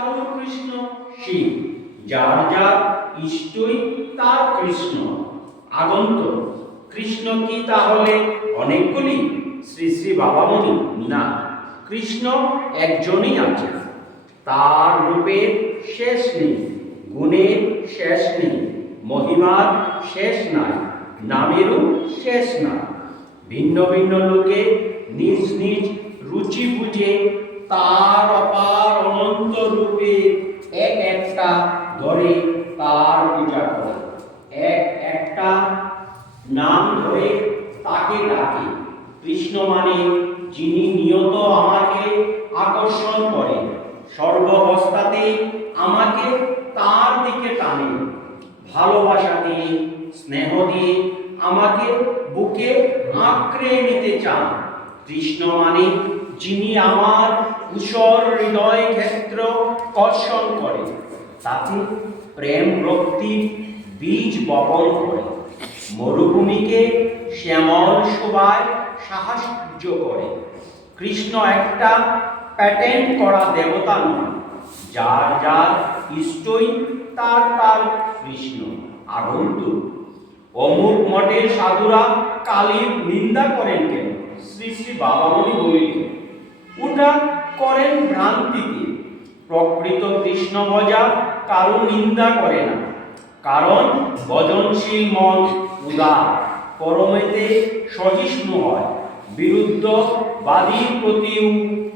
কারুর কৃষ্ণ শিব যার যার ইষ্টই তার কৃষ্ণ। আগন্ত কৃষ্ণ কি তাহলে? অনেকগুলি। শ্রী শ্রী বাবামণি না, কৃষ্ণ একজনই আছে তার রূপের শেষ নেই গুণের শেষ নেই, মহিমার শেষ নাই, নামেরও শেষ নাই। ভিন্ন ভিন্ন লোকে নিজ নিজ রুচি বুঝে তার অপার একটা ধরে তার পূজা করে। এক, একটা নাম ধরে তাকে ডাকে। কৃষ্ণ মানে যিনি নিয়ত আমাকে আকর্ষণ করে সর্বাবস্থাতে আমাকে তার দিকে টানে। ভালোবাসা দিয়ে, স্নেহ দিয়ে আমাকে বুকে আঁকড়ে নিতে চান। কৃষ্ণ মানে যিনি আমার উষর হৃদয় ক্ষেত্র কর্ষণ করে তাতে প্রেম ভক্তির বীজ বপন করে। মরুভূমিকে শ্যামল শোভায় সাহায্য করে। কৃষ্ণ একটা প্যাটেন্ট করা দেবতা নয়, যার যার ইষ্টই তার তার কৃষ্ণ। আগন্তুক অমুক মঠের সাধুরা কালীর নিন্দা করেন কেন? শ্রী শ্রী বাবামণি বলিলেন ওটা করেন ভ্রান্তিতে প্রকৃত কৃষ্ণ ভজা কারও নিন্দা করে না। কারণ বজনশীল মন উদার, পরমেতে সহিষ্ণু হয়, বিরুদ্ধ বাদীর প্রতিও